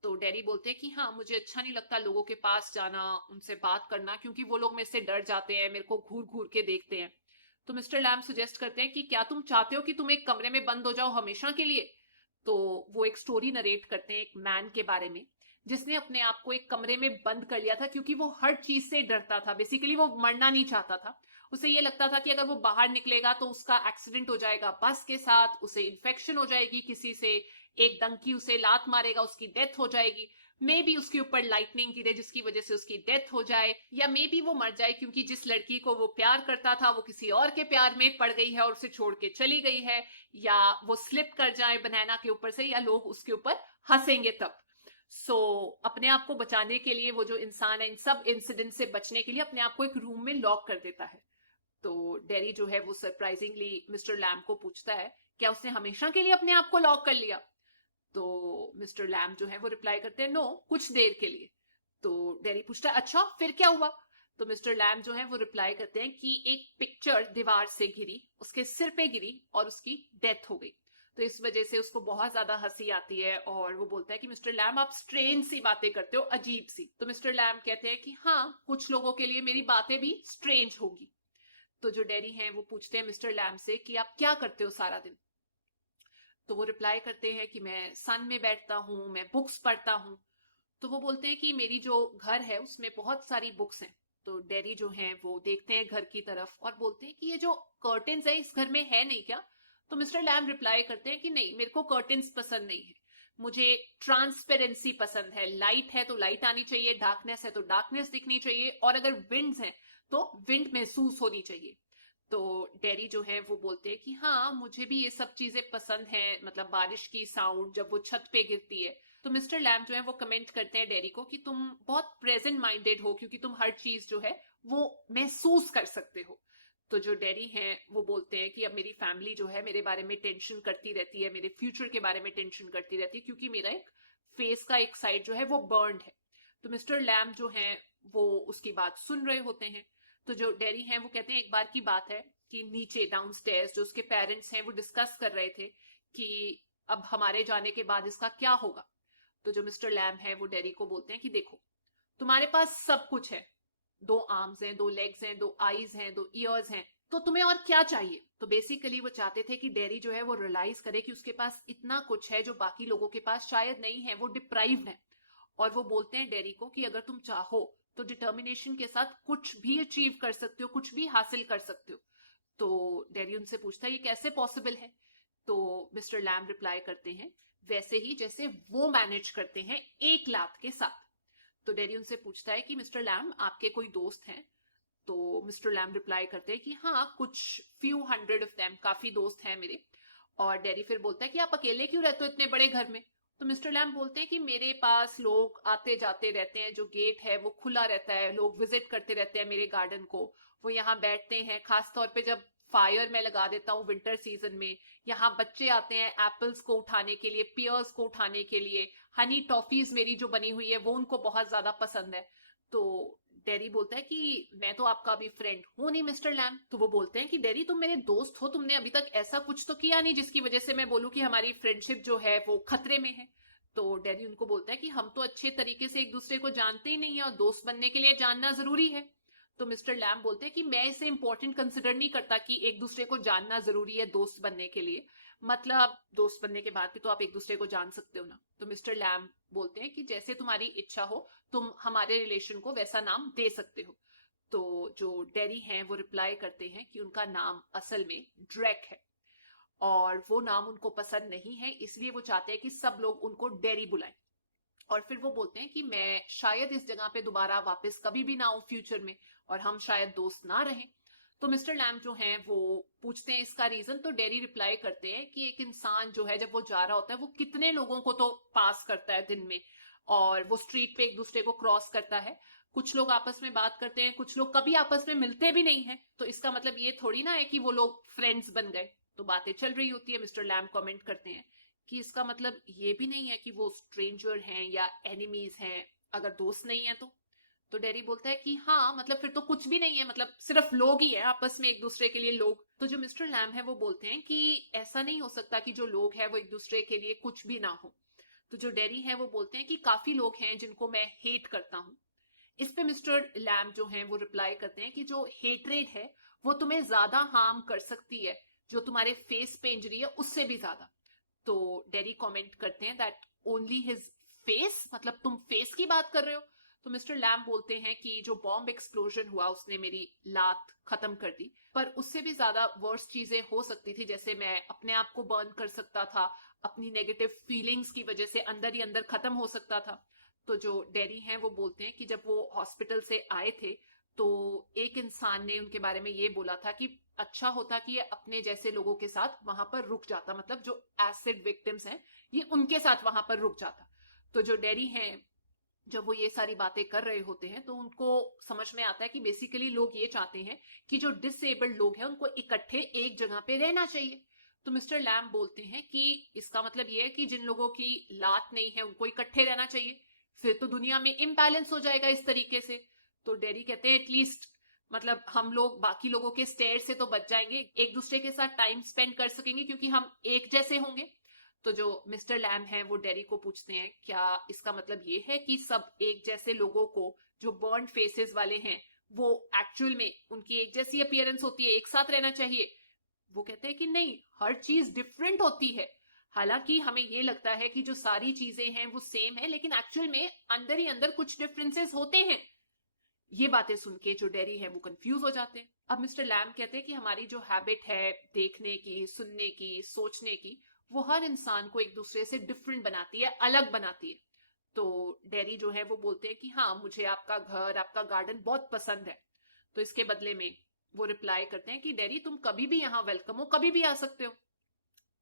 तो डैडी बोलते हैं कि हाँ मुझे अच्छा नहीं लगता लोगों के पास जाना, उनसे बात करना, क्योंकि वो लोग मेरे से डर जाते हैं, मेरे को घूर घूर के देखते हैं। तो मिस्टर लैम सुजेस्ट करते हैं कि क्या तुम चाहते हो कि तुम एक कमरे में बंद हो जाओ हमेशा के लिए। तो वो एक स्टोरी नरेट करते हैं एक मैन के बारे में जिसने अपने आप को एक कमरे में बंद कर लिया था, क्योंकि वो हर चीज से डरता था। बेसिकली वो मरना नहीं चाहता था, उसे ये लगता था कि अगर वो बाहर निकलेगा तो उसका एक्सीडेंट हो जाएगा बस के साथ, उसे इन्फेक्शन हो जाएगी किसी से, एक डंकी उसे लात मारेगा, उसकी डेथ हो जाएगी, मे बी उसके ऊपर लाइटनिंग गिरे जिसकी वजह से उसकी डेथ हो जाए, या मे बी वो मर जाए क्योंकि जिस लड़की को वो प्यार करता था वो किसी और के प्यार में पड़ गई है और उसे छोड़ के चली गई है, या वो स्लिप कर जाए बनाना के ऊपर से, या लोग उसके ऊपर हंसेंगे तब। अपने आप को बचाने के लिए वो जो इंसान है इन सब इंसिडेंट से बचने के लिए अपने आप को एक रूम में लॉक कर देता है। तो डेरी जो है वो सरप्राइजिंगली मिस्टर लैम को पूछता है क्या उसने हमेशा के लिए अपने आप को लॉक कर लिया। तो मिस्टर लैम जो है वो रिप्लाई करते हैं नो, कुछ देर के लिए। तो डेरी पूछता है अच्छा फिर क्या हुआ। तो मिस्टर लैम जो है वो रिप्लाई करते हैं कि एक पिक्चर दीवार से गिरी, उसके सिर पे गिरी और उसकी डेथ हो गई। तो इस वजह से उसको बहुत ज्यादा हंसी आती है और वो बोलता है कि मिस्टर लैम आप स्ट्रेंज सी बातें करते हो, अजीब सी। तो मिस्टर लैम कहते हैं कि हाँ कुछ लोगों के लिए मेरी बातें भी स्ट्रेंज होगी। तो जो डेरी हैं वो पूछते हैं मिस्टर लैम से कि आप क्या करते हो सारा दिन। तो वो रिप्लाई करते हैं कि मैं सन में बैठता हूँ, मैं बुक्स पढ़ता हूँ। तो वो बोलते हैं कि मेरी जो घर है उसमें बहुत सारी बुक्स हैं। तो डेरी जो हैं वो देखते हैं घर की तरफ और बोलते हैं कि ये जो कर्टेन्स है इस घर में है नहीं क्या। तो मिस्टर लैम रिप्लाई करते हैं कि नहीं, मेरे को कर्टेन्स पसंद नहीं है, मुझे ट्रांसपेरेंसी पसंद है, लाइट है तो लाइट आनी चाहिए, डार्कनेस है तो डार्कनेस दिखनी चाहिए, और अगर विंड्स हैं तो विंड महसूस होनी चाहिए। तो डेरी जो है वो बोलते हैं कि हाँ मुझे भी ये सब चीजें पसंद हैं, मतलब बारिश की साउंड जब वो छत पे गिरती है। तो मिस्टर लैम जो है वो कमेंट करते हैं डेरी को कि तुम बहुत प्रेजेंट माइंडेड हो, क्योंकि तुम हर चीज जो है वो महसूस कर सकते हो। तो जो डेरी हैं वो बोलते हैं कि अब मेरी फैमिली जो है मेरे बारे में टेंशन करती रहती है, मेरे फ्यूचर के बारे में टेंशन करती रहती है, क्योंकि मेरा एक फेस का एक साइड जो है वो बर्न्ड है। तो मिस्टर लैम जो है वो उसकी बात सुन रहे होते हैं। तो जो डेरी हैं वो कहते हैं एक बार की बात है कि नीचे डाउनस्टेयर्स जो उसके पेरेंट्स हैं वो डिस्कस कर रहे थे कि अब हमारे जाने के बाद इसका क्या होगा। तो जो मिस्टर लैम है वो डेरी को बोलते हैं कि देखो, तुम्हारे पास सब कुछ है, 2 आर्म्स हैं, 2 लेग्स हैं, 2 आईज हैं, 2 ईयर्स हैं, तो तुम्हें और क्या चाहिए। तो बेसिकली वो चाहते थे कि डेरी जो है वो रियलाइज करे कि उसके पास इतना कुछ है जो बाकी लोगों के पास शायद नहीं है, वो डिप्राइव्ड है। और वो बोलते हैं डेरी को कि अगर तुम चाहो तो डिटर्मिनेशन के साथ कुछ भी अचीव कर सकते हो, कुछ भी हासिल कर सकते हो। तो डेरी उनसे पूछता है ये कैसे पॉसिबल है। तो मिस्टर लैम रिप्लाई करते हैं वैसे ही जैसे वो मैनेज करते हैं एक लात के साथ। तो डेरी उनसे पूछता है कि मिस्टर लैम आपके कोई दोस्त हैं। तो मिस्टर लैम रिप्लाई करते हैं कि हाँ कुछ फ्यू हंड्रेड ऑफ देम, काफी दोस्त हैं मेरे। और डेरी फिर बोलता है कि आप अकेले क्यों रहते हो इतने बड़े घर में। तो मिस्टर लैम बोलते हैं कि मेरे पास लोग आते जाते रहते हैं, जो गेट है वो खुला रहता है, लोग विजिट करते रहते हैं मेरे गार्डन को, वो यहाँ बैठते हैं, खास तौर पे जब फायर मैं लगा देता हूँ विंटर सीजन में। यहाँ बच्चे आते हैं एप्पल्स को उठाने के लिए, पियर्स को उठाने के लिए, हनी टॉफीज मेरी जो बनी हुई है वो उनको बहुत ज्यादा पसंद है। तो डेरी बोलता है कि मैं तो आपका अभी फ्रेंड हूं नहीं मिस्टर लैम। तो वो बोलते हैं कि डेरी तुम मेरे दोस्त हो, तुमने अभी तक ऐसा कुछ तो किया नहीं जिसकी वजह से मैं बोलूं कि हमारी फ्रेंडशिप जो है वो खतरे में है। तो डेरी उनको बोलता है कि हम तो अच्छे तरीके से एक दूसरे को जानते ही नहीं है, और दोस्त बनने के लिए जानना जरूरी है। तो मिस्टर लैम बोलते हैं कि मैं इसे इंपॉर्टेंट कंसिडर नहीं करता कि एक दूसरे को जानना जरूरी है दोस्त बनने के लिए, मतलब दोस्त बनने के बाद भी तो आप एक दूसरे को जान सकते हो ना। तो मिस्टर लैम बोलते हैं कि जैसे तुम्हारी इच्छा हो, तुम हमारे रिलेशन को वैसा नाम दे सकते हो। तो जो डेरी हैं वो रिप्लाई करते हैं कि उनका नाम असल में ड्रैक है, और वो नाम उनको पसंद नहीं है, इसलिए वो चाहते हैं कि सब लोग उनको डेरी बुलाएं। और फिर वो बोलते हैं कि मैं शायद इस जगह पे दोबारा वापस कभी भी ना आऊं फ्यूचर में, और हम शायद दोस्त ना रहें। तो मिस्टर लैम जो हैं वो पूछते हैं इसका रीजन। तो डेरी रिप्लाई करते हैं कि एक इंसान जो है जब वो जा रहा होता है वो कितने लोगों को तो पास करता है दिन में, और वो स्ट्रीट पे एक दूसरे को क्रॉस करता है, कुछ लोग आपस में बात करते हैं, कुछ लोग कभी आपस में मिलते भी नहीं है, तो इसका मतलब ये थोड़ी ना है कि वो लोग फ्रेंड्स बन गए। तो बातें चल रही होती है, मिस्टर लैम कमेंट करते हैं कि इसका मतलब ये भी नहीं है कि वो स्ट्रेंजर हैं या एनिमीज हैं, अगर दोस्त नहीं है तो डेरी बोलता है कि हाँ मतलब फिर तो कुछ भी नहीं है, मतलब सिर्फ लोग ही है आपस में एक दूसरे के लिए लोग। तो जो मिस्टर लैम है वो बोलते हैं कि ऐसा नहीं हो सकता कि जो लोग हैं वो एक दूसरे के लिए कुछ भी ना हो। तो जो डेरी है वो बोलते हैं कि काफी लोग हैं जिनको मैं हेट करता हूं। इस पे मिस्टर लैम जो हैं वो रिप्लाई करते हैं कि जो हेटरेट है वो तुम्हें ज्यादा हार्म कर सकती है, जो तुम्हारे फेस पे इंजरी है उससे भी ज्यादा। तो डेरी कमेंट करते हैं दैट ओनली हिज फेस, मतलब तुम फेस की बात कर रहे हो। तो मिस्टर लैम बोलते हैं कि जो बॉम्ब एक्सप्लोजन हुआ उसने मेरी लात खत्म कर दी, पर उससे भी ज्यादा वर्स चीजें हो सकती थी, जैसे मैं अपने आप को बर्न कर सकता था, अपनी नेगेटिव फीलिंग्स की वजह से अंदर ही अंदर खत्म हो सकता था। तो जो डेरी हैं वो बोलते हैं कि जब वो हॉस्पिटल से आए थे तो एक इंसान ने उनके बारे में ये बोला था कि अच्छा होता कि ये अपने जैसे लोगों के साथ वहां पर रुक जाता, मतलब जो एसिड विक्टिम्स हैं ये उनके साथ वहां पर रुक जाता। तो जो डेरी हैं जब वो ये सारी बातें कर रहे होते हैं तो उनको समझ में आता है कि बेसिकली लोग ये चाहते हैं कि जो डिसेबल्ड लोग हैं उनको इकट्ठे एक जगह पे रहना चाहिए। तो मिस्टर लैम बोलते हैं कि इसका मतलब ये है कि जिन लोगों की लात नहीं है उनको इकट्ठे रहना चाहिए, फिर तो दुनिया में इम्बैलेंस हो जाएगा इस तरीके से। तो डेरी कहते हैं एटलीस्ट मतलब हम लोग बाकी लोगों के स्टेयर से तो बच जाएंगे, एक दूसरे के साथ टाइम स्पेंड कर सकेंगे क्योंकि हम एक जैसे होंगे। तो जो मिस्टर लैम है वो डेरी को पूछते हैं क्या इसका मतलब ये है कि सब एक जैसे लोगों को जो बर्न फेसेस वाले हैं वो एक्चुअल में उनकी एक जैसी अपीयरेंस होती है, एक साथ रहना चाहिए। वो कहते हैं कि नहीं, हर चीज डिफरेंट होती है। हालांकि हमें ये लगता है कि जो सारी चीजें हैं वो सेम है, लेकिन एक्चुअल में अंदर ही अंदर कुछ डिफरेंसेस होते हैं। ये बातें सुन के जो डेरी है वो कंफ्यूज हो जाते हैं। अब मिस्टर लैम कहते हैं कि हमारी जो हैबिट है देखने की, सुनने की, सोचने की, वो हर इंसान को एक दूसरे से डिफरेंट बनाती है, अलग बनाती है। तो डेरी जो है वो बोलते हैं कि हाँ मुझे आपका घर, आपका गार्डन बहुत पसंद है, तो इसके बदले में वो रिप्लाई करते हैं कि डैडी तुम कभी भी यहाँ वेलकम हो, कभी भी आ सकते हो।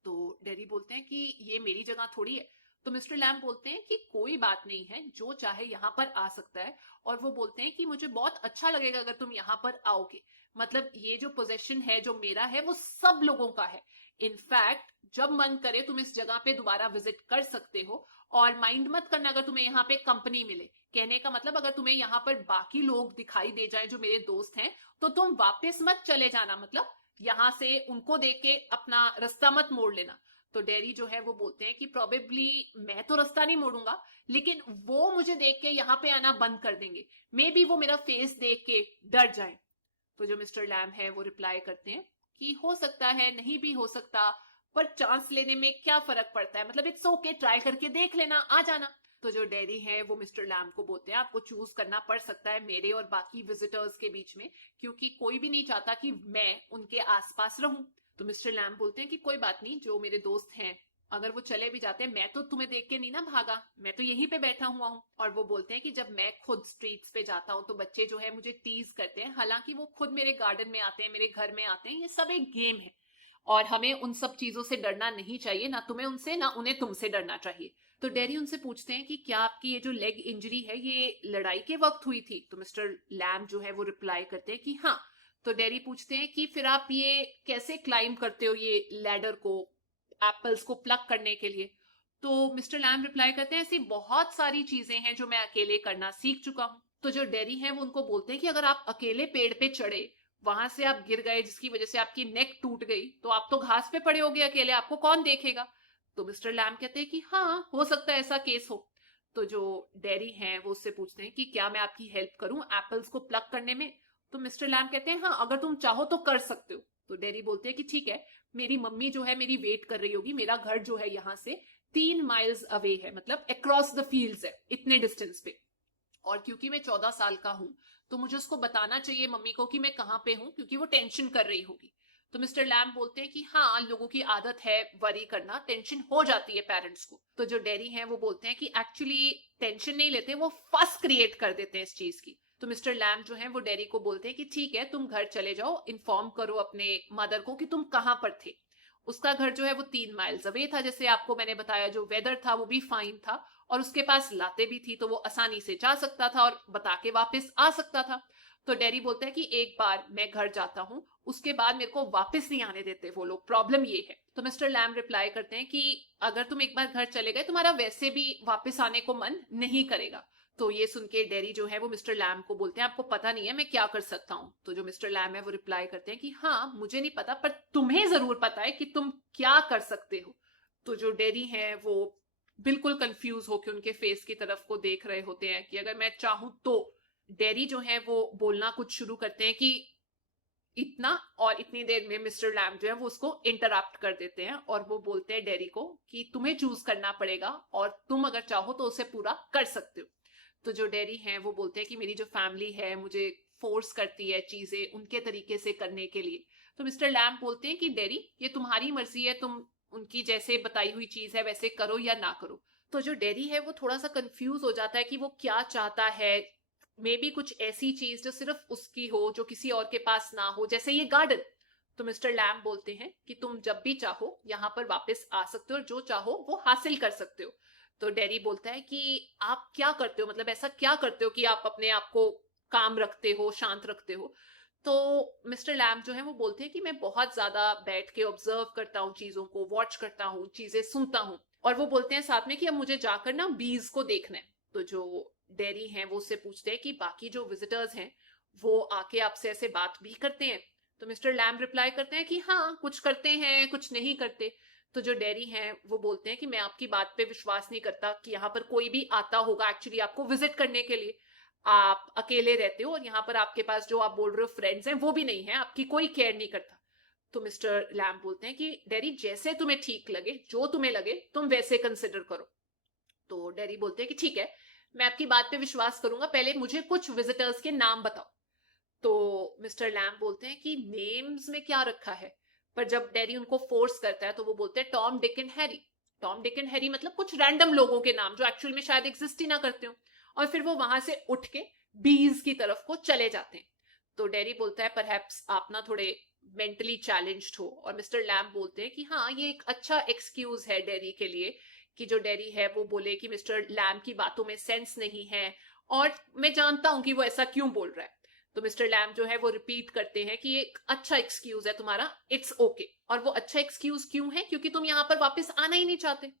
तो डैडी बोलते हैं कि ये मेरी जगह थोड़ी है। तो मिस्टर लैम बोलते हैं कि कोई बात नहीं है, जो चाहे यहाँ पर आ सकता है। और वो बोलते हैं कि मुझे बहुत अच्छा लगेगा अगर तुम यहाँ पर आओगे। मतलब ये जो पोजेशन है जो मेरा है वो सब लोगों का है। इनफैक्ट जब मन करे तुम इस जगह पे दोबारा विजिट कर सकते हो। और माइंड मत करना अगर तुम्हें यहाँ पे कंपनी मिले। कहने का मतलब अगर तुम्हें यहाँ पर बाकी लोग दिखाई दे जाए जो मेरे दोस्त हैं, तो तुम वापस मत चले जाना। मतलब यहां से उनको देख के अपना रास्ता मत मोड़ लेना। तो डैडी जो है वो बोलते हैं कि प्रोबेबली मैं तो रास्ता नहीं मोड़ूंगा, लेकिन वो मुझे देख के यहाँ पे आना बंद कर देंगे। मे बी वो मेरा फेस देख के डर जाए। तो जो मिस्टर लैम है वो रिप्लाई करते हैं कि हो सकता है, नहीं भी हो सकता, पर चांस लेने में क्या फर्क पड़ता है, मतलब इट्स ओके, ट्राई करके देख लेना, आ जाना। तो जो डैडी है वो मिस्टर लैम को बोलते हैं आपको चूज करना पड़ सकता है मेरे और बाकी विजिटर्स के बीच में, क्योंकि कोई भी नहीं चाहता कि मैं उनके आसपास रहूं। तो मिस्टर लैम बोलते हैं कि कोई बात नहीं, जो मेरे दोस्त हैं अगर वो चले भी जाते हैं, मैं तो तुम्हें देख के नहीं ना भागा, मैं तो यहीं पे बैठा हुआ हूँ। और वो बोलते हैं कि जब मैं खुद स्ट्रीट्स पे जाता हूँ तो बच्चे जो है मुझे टीज करते हैं, हालांकि वो खुद मेरे गार्डन में आते हैं, मेरे घर में आते हैं, ये सब एक गेम है। और हमें उन सब चीजों से डरना नहीं चाहिए, ना तुम्हें उनसे ना उन्हें तुमसे डरना चाहिए। तो डैडी उनसे पूछते हैं कि क्या आपकी ये जो लेग इंजरी है ये लड़ाई के वक्त हुई थी। तो मिस्टर लैम जो है वो रिप्लाई करते हैं कि हाँ। तो डैडी पूछते हैं कि फिर आप ये कैसे क्लाइंब करते हो ये लैडर को, एप्पल्स को प्लग करने के लिए। तो मिस्टर लैम रिप्लाई करते हैं ऐसी बहुत सारी चीजें हैं जो मैं अकेले करना सीख चुका हूं। तो जो डैडी है वो उनको बोलते हैं कि अगर आप अकेले पेड़ पे चढ़े, वहां से आप गिर गए जिसकी वजह से आपकी नेक टूट गई, तो आप तो घास पे पड़े होगे अकेले, आपको कौन देखेगा। तो मिस्टर लैम कहते हैं कि हाँ, हो सकता है ऐसा केस हो। तो जो डैडी हैं वो उससे पूछते हैं कि क्या मैं आपकी हेल्प करूं एप्पल्स को प्लग करने में। तो मिस्टर लैम कहते हैं हाँ, अगर तुम चाहो तो कर सकते हो। तो डैडी बोलते हैं कि ठीक है, मेरी मम्मी जो है मेरी वेट कर रही होगी, मेरा घर जो है यहाँ से 3 माइल्स अवे है, मतलब अक्रॉस द फील्ड्स है, इतने डिस्टेंस पे। और क्योंकि मैं 14 साल का हूं, तो मुझे उसको बताना चाहिए मम्मी को कि मैं कहाँ पे हूं, क्योंकि वो टेंशन कर रही होगी। तो मिस्टर लैम बोलते हैं कि हाँ, लोगों की आदत है वरी करना, टेंशन हो जाती है पेरेंट्स को। तो जो डैडी हैं वो बोलते हैं कि एक्चुअली टेंशन नहीं लेते, वो फस क्रिएट कर देते हैं इस चीज की। तो मिस्टर लैम जो है वो डैडी को बोलते हैं कि ठीक है, तुम घर चले जाओ, इन्फॉर्म करो अपने मदर को कि तुम कहाँ पर थे। उसका घर जो है वो 3 माइल्स अवे था, जैसे आपको मैंने बताया, जो वेदर था वो भी फाइन था, और उसके पास लाते भी थी, तो वो आसानी से जा सकता था और बता के वापस आ सकता था। तो डैडी बोलता है कि एक बार मैं घर जाता हूँ, उसके बाद मेरे को वापस नहीं आने देते वो लोग, प्रॉब्लम ये है। तो मिस्टर लैम रिप्लाई करते हैं कि अगर तुम एक बार घर चले गए, तुम्हारा वैसे भी वापस आने को मन नहीं करेगा। तो ये सुन के डैडी जो है वो मिस्टर लैम को बोलते हैं आपको पता नहीं है मैं क्या कर सकता हूँ। तो जो मिस्टर लैम है वो रिप्लाई करते हैं कि हाँ, मुझे नहीं पता, पर तुम्हें जरूर पता है कि तुम क्या कर सकते हो। तो जो डैडी है वो बिल्कुल कंफ्यूज होकर उनके फेस की तरफ को देख रहे होते हैं कि अगर मैं चाहूं तो। डैडी जो है वो बोलना कुछ शुरू करते हैं कि इतना, और इतनी देर में मिस्टर लैम जो है वो उसको इंटरप्ट कर देते हैं, और वो बोलते हैं डैडी को कि तुम्हें चूज करना पड़ेगा और तुम अगर चाहो तो उसे पूरा कर सकते हो। तो जो डैडी हैं वो बोलते हैं कि मेरी जो फैमिली है मुझे फोर्स करती है चीजें उनके तरीके से करने के लिए। तो मिस्टर लैम बोलते हैं कि डैडी, ये तुम्हारी मर्जी है, तुम उनकी जैसे बताई हुई चीज है वैसे करो या ना करो। तो जो डैडी है वो थोड़ा सा कंफ्यूज हो जाता है कि वो क्या चाहता है। मे बी कुछ ऐसी चीज जो सिर्फ उसकी हो, जो किसी और के पास ना हो, जैसे ये गार्डन। तो मिस्टर लैम बोलते हैं कि तुम जब भी चाहो यहाँ पर वापस आ सकते हो और जो चाहो वो हासिल कर सकते हो। तो डैडी बोलता है कि आप क्या करते हो, मतलब ऐसा क्या करते हो कि आप अपने आप को काम रखते हो, शांत रखते हो। तो मिस्टर लैम जो है वो बोलते हैं कि मैं बहुत ज्यादा बैठ के ऑब्जर्व करता हूँ, चीजों को वॉच करता हूँ, चीजें सुनता हूँ। और वो बोलते हैं साथ में कि अब मुझे जाकर ना बीज को देखना है। तो जो डैडी हैं वो उससे पूछते हैं कि बाकी जो विजिटर्स हैं वो आके आपसे ऐसे बात भी करते हैं। तो मिस्टर लैम रिप्लाई करते हैं कि हाँ, कुछ करते हैं कुछ नहीं करते। तो जो डैडी हैं वो बोलते हैं कि मैं आपकी बात पे विश्वास नहीं करता कि यहाँ पर कोई भी आता होगा एक्चुअली आपको विजिट करने के लिए। आप अकेले रहते हो और यहाँ पर आपके पास जो आप बोल रहे हो फ्रेंड्स हैं वो भी नहीं है, आपकी कोई केयर नहीं करता। तो मिस्टर लैम बोलते हैं कि डैडी, जैसे तुम्हें ठीक लगे, जो तुम्हें लगे तुम वैसे कंसिडर करो। तो डैडी बोलते हैं कि ठीक है, मैं आपकी बात पे विश्वास करूंगा, पहले मुझे कुछ विजिटर्स के नाम बताओ। तो मिस्टर लैम बोलते हैं कि नेम्स में क्या रखा है। पर जब डैडी उनको फोर्स करता है तो वो बोलते हैं Tom, Dick and Harry. Tom, Dick and Harry मतलब कुछ रैंडम लोगों के नाम जो एक्चुअल में शायद एग्जिस्ट ही ना करते हो। और फिर वो वहां से उठ के बीज की तरफ को चले जाते हैं। तो डेरी बोलता है परहैप्स आप ना थोड़े मेंटली चैलेंज्ड हो, और मिस्टर लैम्ब बोलते हैं कि हाँ ये एक अच्छा एक्सक्यूज है डेरी के लिए कि जो डेरी है वो बोले कि मिस्टर लैम्ब की बातों में सेंस नहीं है, और मैं जानता हूं कि वो ऐसा क्यों बोल रहा है। तो मिस्टर लैम्ब जो है वो रिपीट करते हैं कि ये एक अच्छा एक्सक्यूज है तुम्हारा, इट्स ओके। और वो अच्छा एक्सक्यूज क्यों है? क्योंकि तुम यहाँ पर वापस आना ही नहीं चाहते।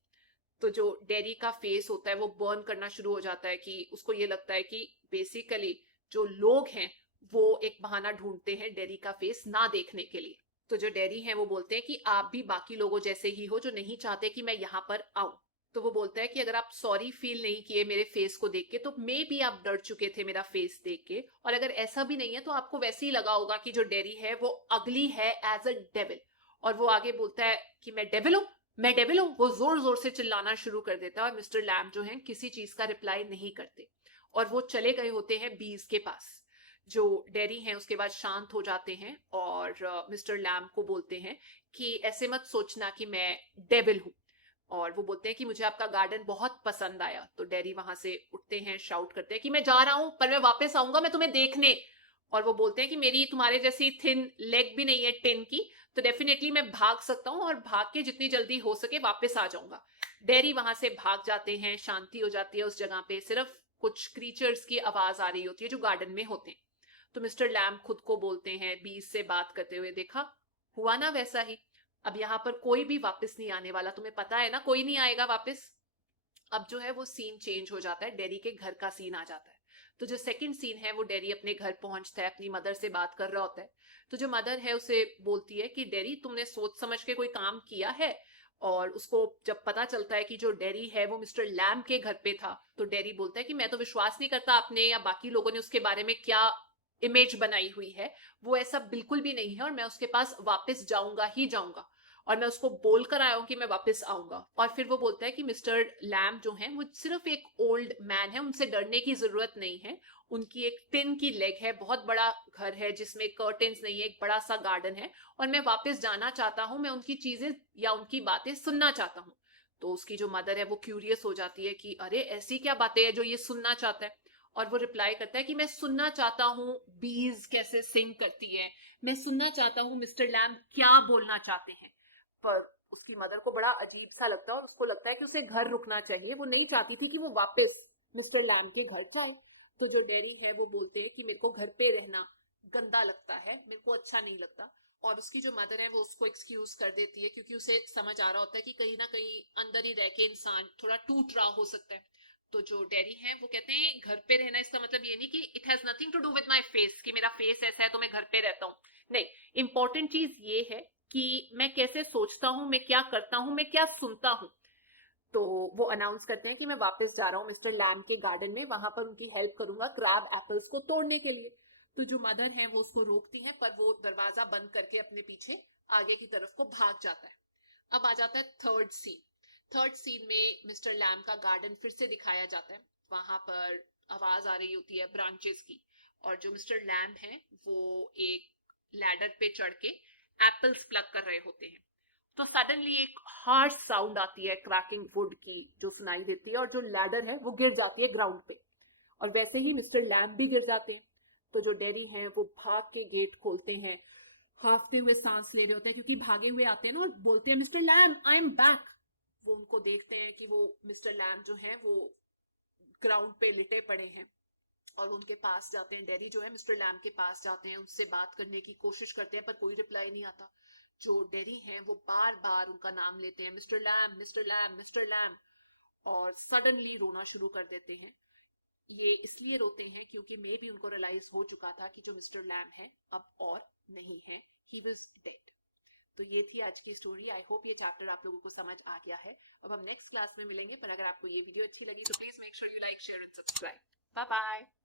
तो जो डेरी का फेस होता है वो बर्न करना शुरू हो जाता है कि उसको ये लगता है कि बेसिकली जो लोग हैं वो एक बहाना ढूंढते हैं डेरी का फेस ना देखने के लिए। तो जो डेरी हैं वो बोलते हैं कि आप भी बाकी लोगों जैसे ही हो जो नहीं चाहते कि मैं यहाँ पर आऊं। तो वो बोलता है कि अगर आप सॉरी फील नहीं किए मेरे फेस को देख के तो मे बी आप डर चुके थे मेरा फेस देख के, और अगर ऐसा भी नहीं है तो आपको वैसे ही लगा होगा कि जो डेरी है वो अगली है एज अ डेविल। और वो आगे बोलता है कि मैं डेविल हूं, मैं डेविल हूं। वो जोर जोर से चिल्लाना शुरू कर देता है और मिस्टर लैम्ब जो है किसी चीज का रिप्लाई नहीं करते, और वो चले गए होते हैं बीज के पास। जो डेरी हैं उसके बाद शांत हो जाते हैं और मिस्टर लैम्ब को बोलते हैं कि ऐसे मत सोचना कि मैं डेविल हूं। और वो बोलते हैं कि मुझे आपका गार्डन बहुत पसंद आया। तो डेरी वहां से उठते हैं, शाउट करते हैं कि मैं जा रहा हूं पर मैं वापस आऊंगा, मैं तुम्हें देखने। और वो बोलते हैं कि मेरी तुम्हारे जैसी थिन लेग भी नहीं है टिन की, तो डेफिनेटली मैं भाग सकता हूं और भाग के जितनी जल्दी हो सके वापस आ जाऊंगा। डेरी वहां से भाग जाते हैं, शांति हो जाती है उस जगह पे, सिर्फ कुछ क्रीचर्स की आवाज आ रही होती है जो गार्डन में होते हैं। तो मिस्टर लैम्ब खुद को बोलते हैं बीज से बात करते हुए, देखा हुआ ना वैसा ही, अब यहाँ पर कोई भी वापस नहीं आने वाला, तुम्हें पता है ना कोई नहीं आएगा वापस। अब जो है वो सीन चेंज हो जाता है, डेरी के घर का सीन आ जाता है। तो जो सेकंड सीन है वो डेरी अपने घर पहुंचता है, अपनी मदर से बात कर रहा होता है। तो जो मदर है उसे बोलती है कि डेरी तुमने सोच समझ के कोई काम किया है? और उसको जब पता चलता है कि जो डेरी है वो मिस्टर लैम्ब के घर पे था, तो डेरी बोलता है कि मैं तो विश्वास नहीं करता आपने या बाकी लोगों ने उसके बारे में क्या इमेज बनाई हुई है, वो ऐसा बिल्कुल भी नहीं है, और मैं उसके पास वापस जाऊंगा ही जाऊंगा, और मैं उसको बोल कर आया हूं कि मैं वापस आऊंगा। और फिर वो बोलता है कि मिस्टर लैम्ब जो है वो सिर्फ एक ओल्ड मैन है, उनसे डरने की जरूरत नहीं है। उनकी एक टिन की लेग है, बहुत बड़ा घर है जिसमें कर्टेन्स नहीं है, एक बड़ा सा गार्डन है, और मैं वापस जाना चाहता हूं, मैं उनकी चीजें या उनकी बातें सुनना चाहता हूं। तो उसकी जो मदर है वो क्यूरियस हो जाती है कि अरे ऐसी क्या बातें हैं जो ये सुनना चाहता है। और वो रिप्लाई करता है कि मैं सुनना चाहता हूँ बीज कैसे सिंग करती है, मैं सुनना चाहता हूँ मिस्टर लैम्ब क्या बोलना चाहते हैं। पर उसकी मदर को बड़ा अजीब सा लगता है और उसको लगता है कि उसे घर रुकना चाहिए, वो नहीं चाहती थी कि वो वापस मिस्टर लैम्ब के घर जाए। तो जो डेरी है वो बोलते हैं कि मेरे को घर पे रहना गंदा लगता है, मेरे को अच्छा नहीं लगता। और उसकी जो मदर है वो उसको एक्सक्यूज कर देती है क्योंकि उसे समझ आ रहा होता है कि कहीं ना कहीं अंदर ही रह के इंसान थोड़ा टूट रहा हो सकता है। तो जो डेरी है वो कहते हैं घर पे रहना इसका मतलब ये नहीं कि it has nothing to do with my face, कि मेरा फेस ऐसा है तो मैं घर पे रहता हूँ। नहीं, इंपॉर्टेंट चीज ये है कि मैं कैसे सोचता हूँ, मैं क्या करता हूँ, मैं क्या सुनता हूँ। तो वो अनाउंस करते हैं कि मैं वापस जा रहा हूँ मिस्टर लैम्ब के गार्डन में, वहां पर उनकी हेल्प करूंगा क्रैब एप्पल्स को तोड़ने के लिए। तो जो मदर है वो उसको रोकती है, पर वो दरवाजा बंद करके अपने पीछे आगे की तरफ को भाग जाता है। अब आ जाता है थर्ड सीन। थर्ड सीन में मिस्टर लैम्ब का गार्डन फिर से दिखाया जाता है। वहां पर आवाज आ रही होती है ब्रांचेस की, और जो मिस्टर लैम्ब है वो एक लैडर पे चढ़ के एप्पल्स प्लग कर रहे होते हैं। तो सडनली एक हार्श साउंड आती है क्रैकिंग वुड की जो सुनाई देती है, और जो लैडर है वो गिर जाती है ग्राउंड पे, और वैसे ही मिस्टर लैम्ब भी गिर जाते हैं। तो जो डेरी हैं वो भाग के गेट खोलते हैं, हाफते हुए सांस ले रहे होते हैं क्योंकि भागे हुए आते हैं ना, और बोलते हैं mister lamb I am back. वो उनको देखते हैं कि वो मिस्टर लैम्ब जो है वो ग्राउंड पे लिटे पड़े हैं, और उनके पास जाते हैं। डेरी जो है मिस्टर लैम्ब के पास जाते हैं, उससे बात करने की कोशिश करते हैं पर कोई रिप्लाई नहीं आता। जो डेरी हैं वो बार बार उनका नाम लेते हैं, mister lamb mister lamb mister lamb, और सडनली रोना शुरू कर देते हैं। ये इसलिए रोते हैं क्योंकि मे भी उनको रियलाइज हो चुका था कि जो मिस्टर लैम्ब है अब और नहीं है, ही वाज डेड। तो ये थी आज की स्टोरी। आई होप ये चैप्टर आप लोगों को समझ आ गया है। अब हम नेक्स्ट क्लास में मिलेंगे, पर अगर आपको ये वीडियो अच्छी लगी तो please make sure you like share and subscribe. Bye bye.